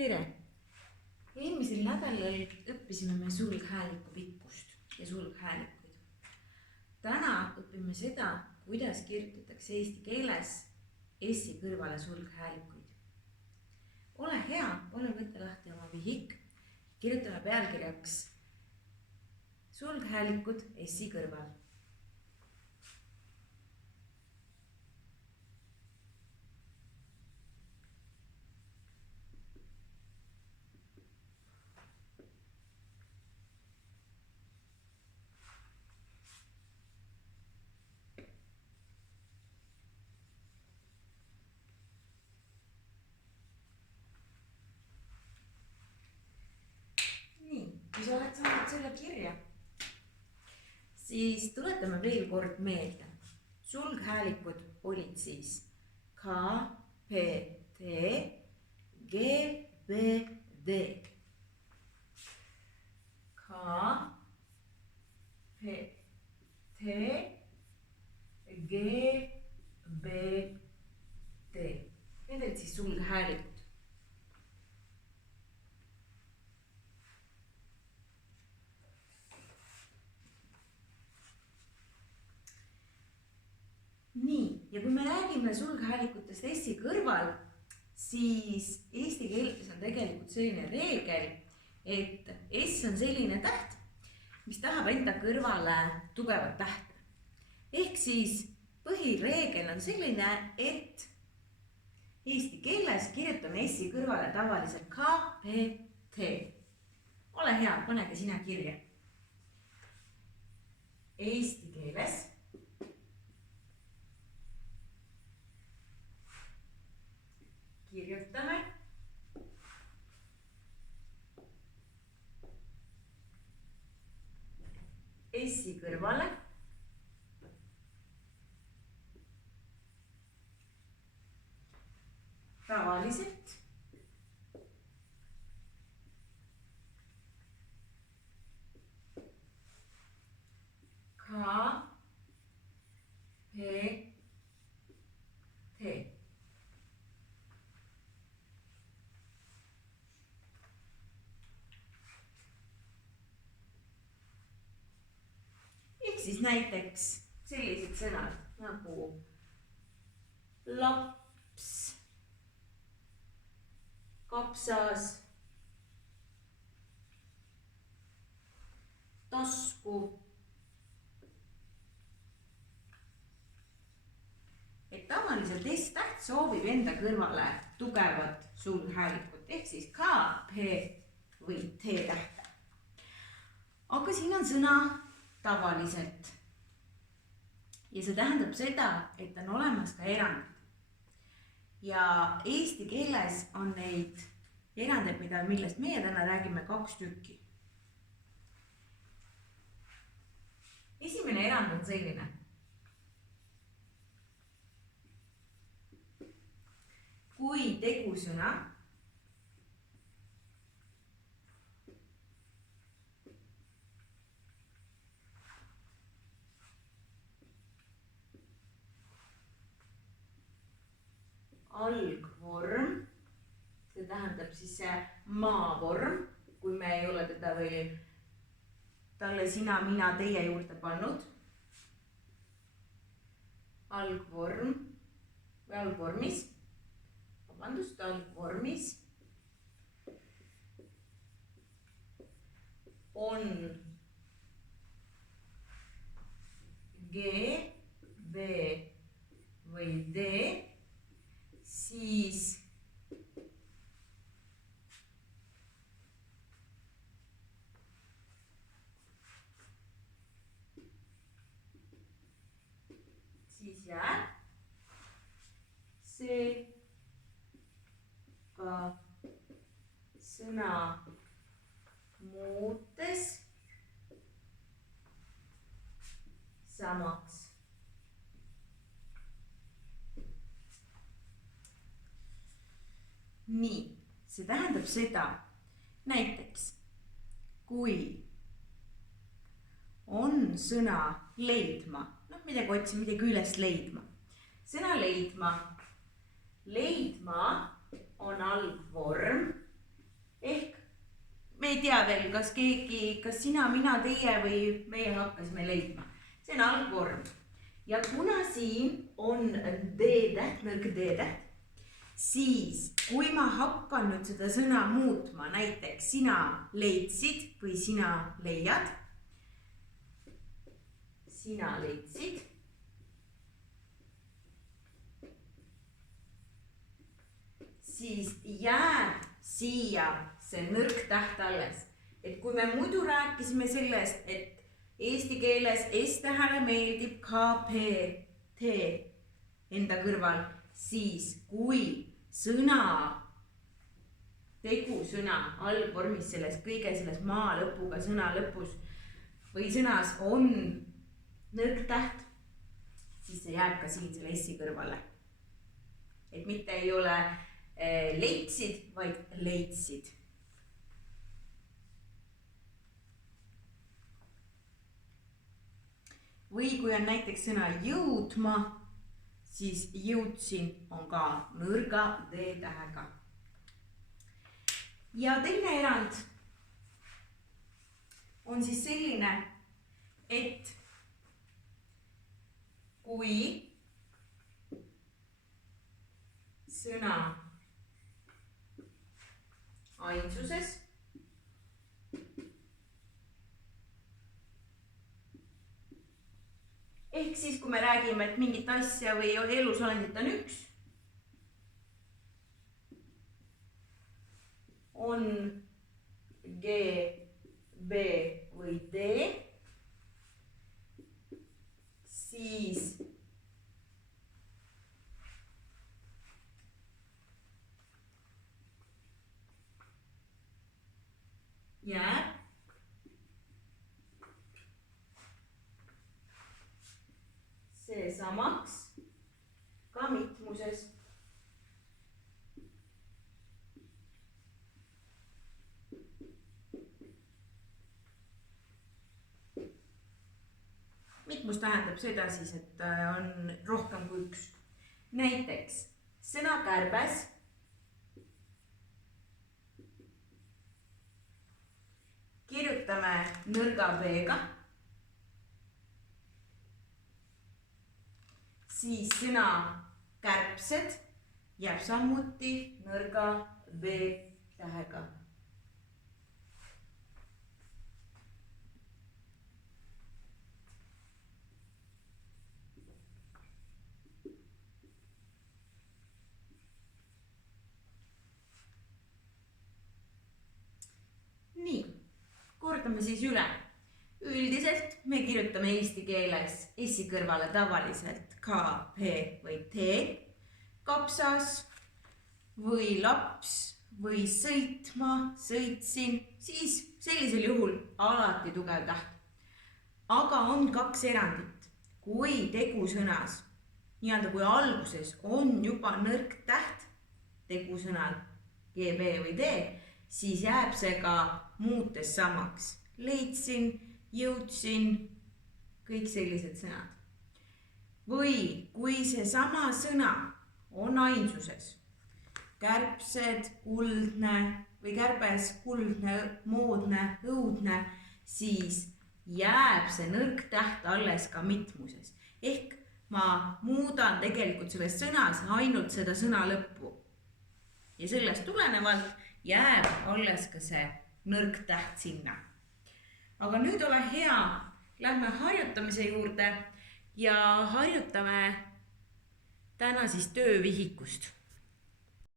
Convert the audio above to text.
tere! Eelmisel nädalal õppisime me sulghääliku pikkust ja sulghäälikuid. Täna õpime seda, kuidas kirjutatakse eesti keeles S-i kõrvale sulghäälikuid. Ole hea, palun võtta lahti oma vihik. Kirjutame pealkirjaks sulghäälikud S-i kõrval. Kui sa oled saanud selle kirja, siis tuletame veel kord meelde. Sulghäälikud olid siis K, P, T, G, B, D. K, P, T, G, B, D. Need olid siis sulghäälikud. Nii, ja kui me räägime sulghäälikutest S-i kõrval, siis eesti keeles on tegelikult selline reegel, et S on selline täht, mis tahab enda kõrvale tugevat tähte. Ehk siis põhireegel on selline, et eesti keeles kirjutame S-i kõrvale tavaliselt K, P, T. Ole hea, panege sina kirja. Eesti keeles kirjutame S-i kõrvale tavaliselt K, P, T. Siis näiteks sellised sõnad nagu laps, kapsas, tasku. Et tavaliselt S-täht soovib enda kõrvale tugevat sulghäälikut ehk siis K, P või T tähte. Aga siin on sõna tavaliselt. Ja see tähendab seda, et on olemas ka erandid. Ja eesti keeles on neid erandeid, millest meie täna räägime, 2 tükki. Esimene erand on selline. Kui tegusõna algvorm, see tähendab siis see maavorm, kui me ei ole teda veel talle sina, mina, teie juurde pannud. Algvorm või algvormis, algvormis on G, B või D, siis jääb see ka sõna muutes samaks. Nii, see tähendab seda, näiteks kui on sõna leidma, midagi otsima, midagi üles leidma. Sõna leidma on algvorm veel, kas keegi, kas sina, mina, teie või meie hakkasime leidma. See on algvorm. Ja kuna siin on D-täht, nõrk D-täht, siis kui ma hakkan nüüd seda sõna muutma, näiteks sina leidsid või sina leiad, sina leidsid, siis jääb siia see nõrk täht alles. Et kui me muidu rääkisime sellest, et eesti keeles S-tähele meeldib KP, T enda kõrval, siis kui sõna, tegusõna algvormis selles kõige selles maa lõpuga sõna lõpus või sõnas on nõrk täht, siis see jääb ka siin selle S-i kõrvale. Et mitte ei ole leidsid, vaid leidsid. Või kui on näiteks sõna jõudma, siis jõudsin on ka nõrga D-tähega. Ja teine erand on siis selline, et kui sõna ainsuses ehk siis, kui me räägime, et mingit asja või elusolendit on üks, on G, B või D, siis jääb see samaks ka mitmuses. Mitmus tähendab seda siis, et on rohkem kui üks. Näiteks sõna kärbes kirjutame nõrga B-ga, siis sõna kärbsed jääb samuti nõrga B-tähega. Nii, kordame siis üle. Üldiselt me kirjutame eesti keeles S-i kõrvale tavaliselt K, P või T, kapsas või laps või sõitma, sõitsin, siis sellisel juhul alati tugev täht. Aga on kaks erandit. Kui tegusõnas, nii-öelda kui alguses on juba nõrk täht tegusõnal G, B või D, siis jääb see ka muutes samaks. Leidsin, jõudsin, kõik sellised sõnad. Või kui see sama sõna on ainsuses, kärbsed, kuldne või kärbes, kuldne, moodne, õudne, siis jääb see nõrk täht alles ka mitmuses. Ehk ma muudan tegelikult selles sõnas ainult seda sõna lõppu. Ja sellest tulenevalt jääb alles ka see nõrk täht sinna. Aga nüüd ole hea, lähme harjutamise juurde ja harjutame täna siis töövihikust.